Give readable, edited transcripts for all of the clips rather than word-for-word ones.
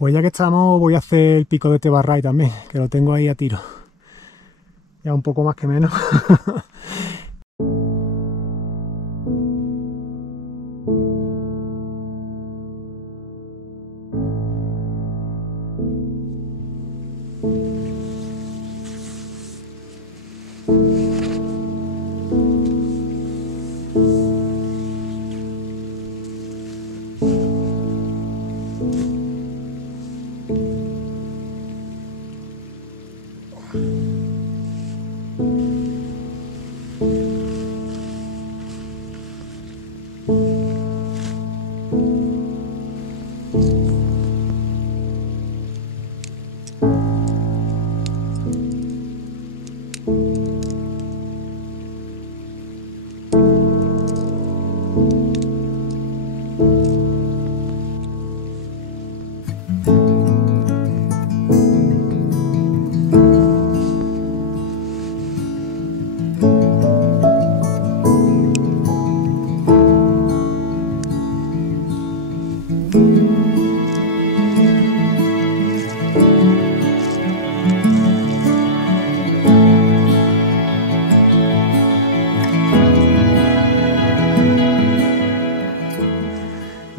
Pues ya que estamos, voy a hacer el pico de Tebarray también, que lo tengo ahí a tiro. Ya un poco más que menos.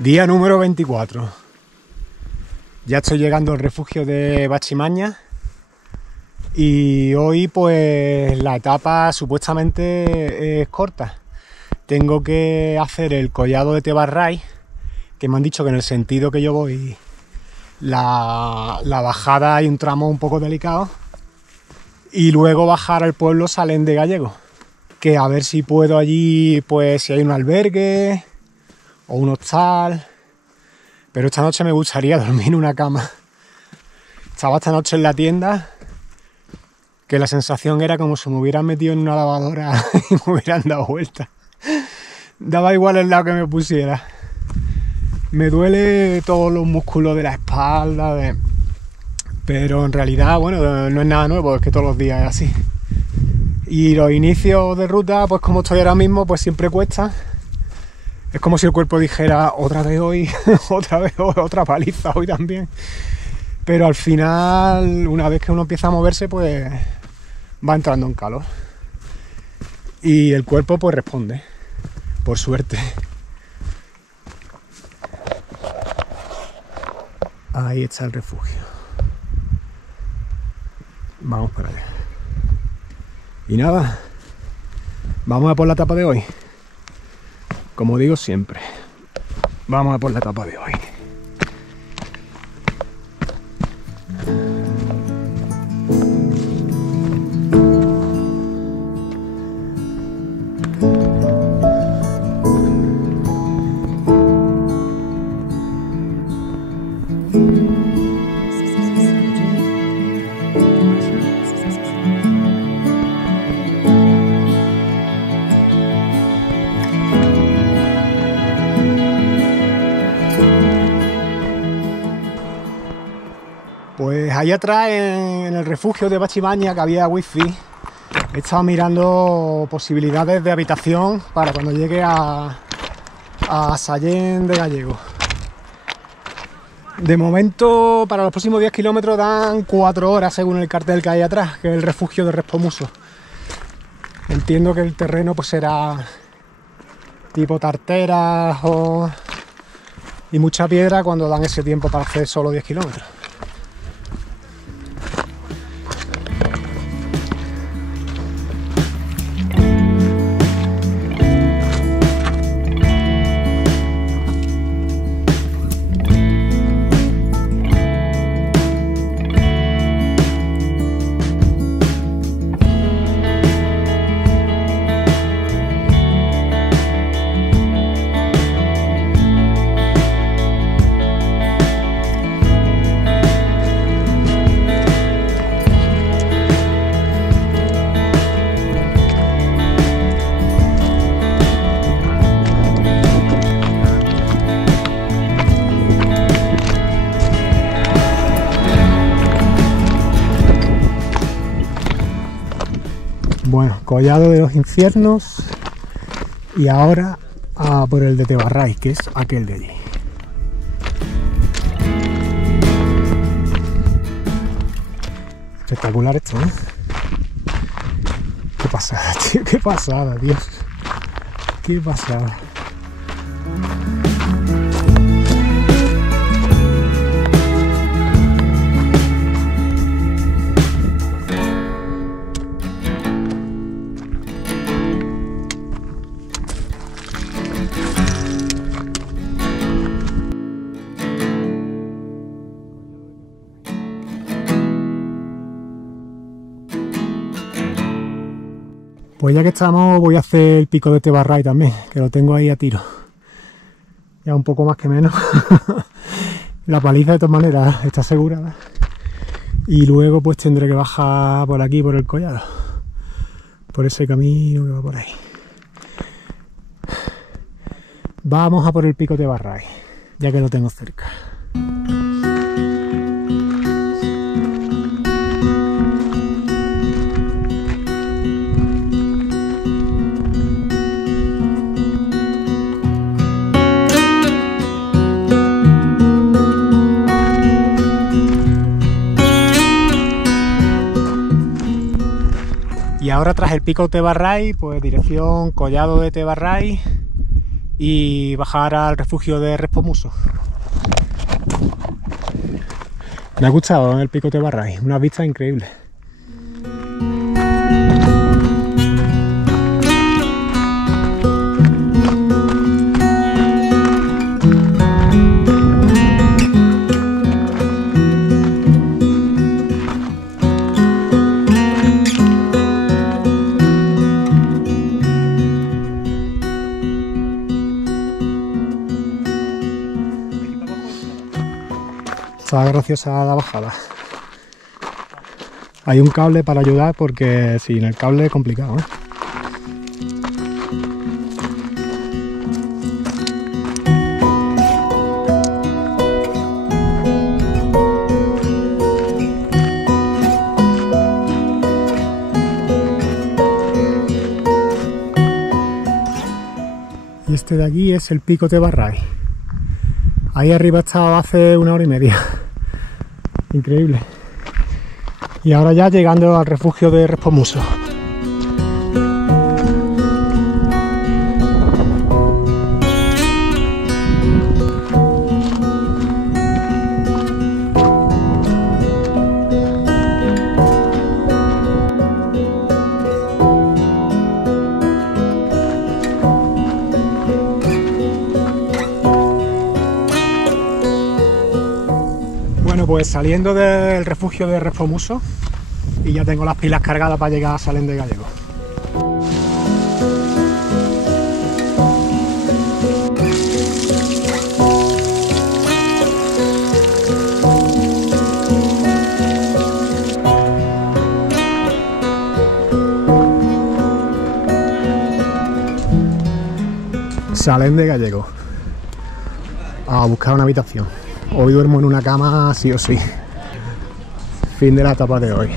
Día número 24. Ya estoy llegando al refugio de Bachimaña y hoy pues la etapa supuestamente es corta. Tengo que hacer el collado de Tebarray, que me han dicho que en el sentido que yo voy la bajada hay un tramo un poco delicado, y luego bajar al pueblo Salén de Gallego, que a ver si puedo allí, pues si hay un albergue o un hostal, pero esta noche me gustaría dormir en una cama. Estaba esta noche en la tienda, que la sensación era como si me hubieran metido en una lavadora y me hubieran dado vueltas. Daba igual el lado que me pusiera. Me duele todos los músculos de la espalda, pero en realidad, bueno, no es nada nuevo, es que todos los días es así. Y los inicios de ruta, pues como estoy ahora mismo, pues siempre cuesta. Es como si el cuerpo dijera, otra vez hoy, otra vez hoy, otra paliza hoy también. Pero al final, una vez que uno empieza a moverse, pues va entrando en calor. Y el cuerpo pues responde, por suerte. Ahí está el refugio. Vamos para allá. Y nada, vamos a por la etapa de hoy. Como digo siempre, vamos a por la etapa de hoy. Pues ahí atrás, en el refugio de Bachimaña, que había wifi, he estado mirando posibilidades de habitación para cuando llegue a Salén de Gallego. De momento, para los próximos 10 kilómetros dan 4 horas según el cartel que hay atrás, que es el refugio de Respomuso. Entiendo que el terreno pues será tipo tarteras y mucha piedra cuando dan ese tiempo para hacer solo 10 kilómetros. Bueno, collado de los infiernos y ahora a por el de Tebarray, que es aquel de allí. Espectacular esto, ¿eh? Qué pasada, tío, qué pasada, Dios. Qué pasada. Pues ya que estamos, voy a hacer el pico de Tebarray también, que lo tengo ahí a tiro. Ya un poco más que menos. La paliza de todas maneras está asegurada. Y luego pues tendré que bajar por aquí, por el collado. Por ese camino que va por ahí. Vamos a por el pico de Tebarray, ya que lo tengo cerca. Y ahora tras el pico de Tebarray, pues dirección Collado de Tebarray y bajar al refugio de Respomuso. Me ha gustado el pico de Tebarray, una vista increíble. Está graciosa la bajada. Hay un cable para ayudar porque sin el cable es complicado, ¿eh? Y este de aquí es el pico de Tebarray. Ahí arriba he estado hace 1 hora y media. Increíble. Y ahora ya llegando al refugio de Respomuso. Bueno, pues saliendo del refugio de Respomuso y ya tengo las pilas cargadas para llegar a Salén de Gallego. Salén de Gallego. A buscar una habitación. Hoy duermo en una cama sí o sí. Fin de la etapa de hoy.